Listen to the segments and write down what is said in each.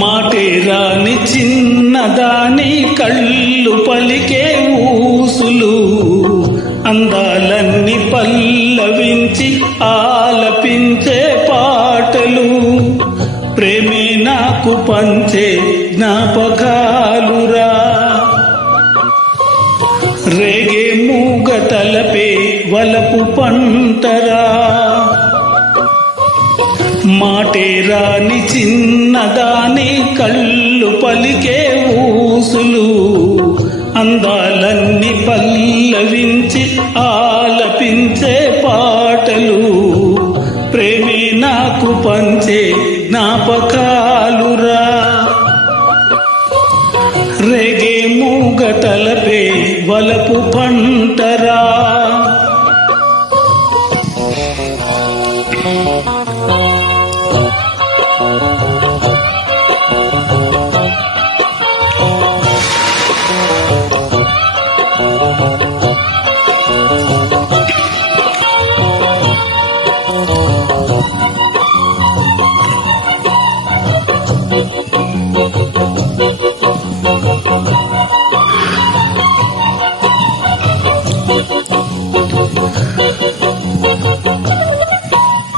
మాటే రాని చిన్నదాని కళ్ళు పలికే ఊసులు, అందాలన్నీ పల్లవించి ఆలపించే పాటలు, ప్రేమే నాకు పంచే జ్ఞాపకాలురా. రేగే మూగ తలపే వలపు పంటరా. మాటే రాని చిన్నదాని కళ్ళు పలికే ఊసులు, అందాలన్నీ పల్లవించి ఆలపించే పాటలు, ప్రేమే నాకు పంచే జ్ఞాపకాలురా. రేగే మూగ తలపే వలపు పంటరా.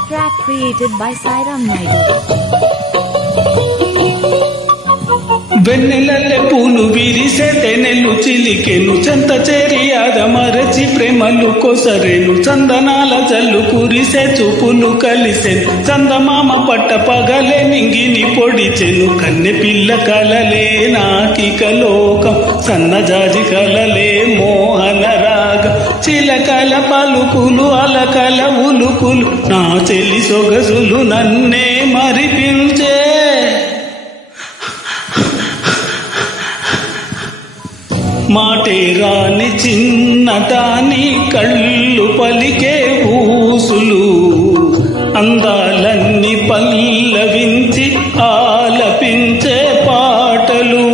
Track created by Sairam Naidu. వెన్నెలల్లె పూలు విరిసే తెనెలు చిలికెను, చెంత చేరి ఆదమరచి ప్రేమలు కొసరెను, చందనాల జల్లు కురిసే చూపులు కలిసెను, చందమామ పట్ట పగలే నింగిని పొడిచెను, కన్నె పిల్ల కలలే నాటిక లోకం, సన్నజాజి కలలే మోహన రాగం, చిలకల పలుకులు అలకల ఉలుకులు, నా చెలి సొగసులు నన్నే మరిపించే. మాటే రాని చిన్నదాని కళ్ళు పలికే ఊసులు, అందాలన్నీ పల్లవించి ఆలపించే పాటలు.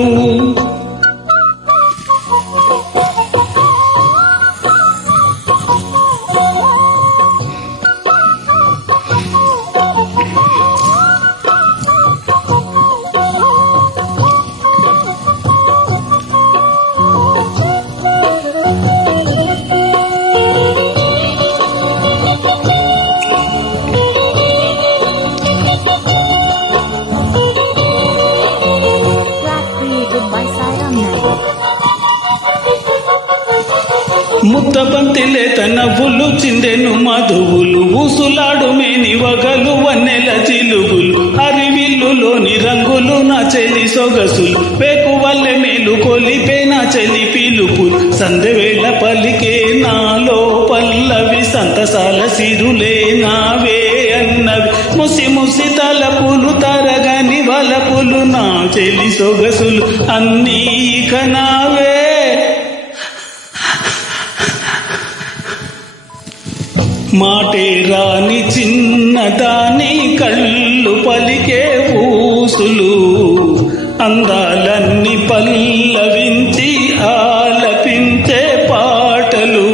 ముద్దబంతిలే తనవులు చిందెను మధువులు, ఊసులాడు మేని వగలు వన్నెల చిలుగులు, హరివిల్లులోని రంగులు నా చెలి సొగసులు, పేకు వల్లె మేలు కొలిపే నా చెలి పిలుపులు, సందెవేళ పలికే నాలో పల్లవి, సంతసాల సిరులే నావే అన్నవి, ముసి ముసి తలపులు తరగని వలపులు, నా చెలి సొగసులు అన్నీ ఇక నావే. మాటే రాని చిన్నదాని కళ్ళు పలికే ఊసులు, అందాలన్నీ పల్లవించి ఆలపించే పాటలు,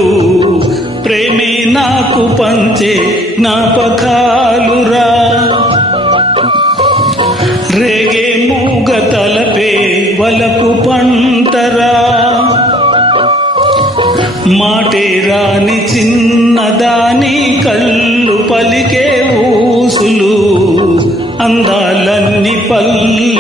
ప్రేమే నాకు పంచే జ్ఞాపకాలురా. రేగే మూగ తలపే వలపు పంటరా. మాటే రాని చిన్నదాని కళ్ళు పలికే ఊసులు, అందాలన్నీ పల్ల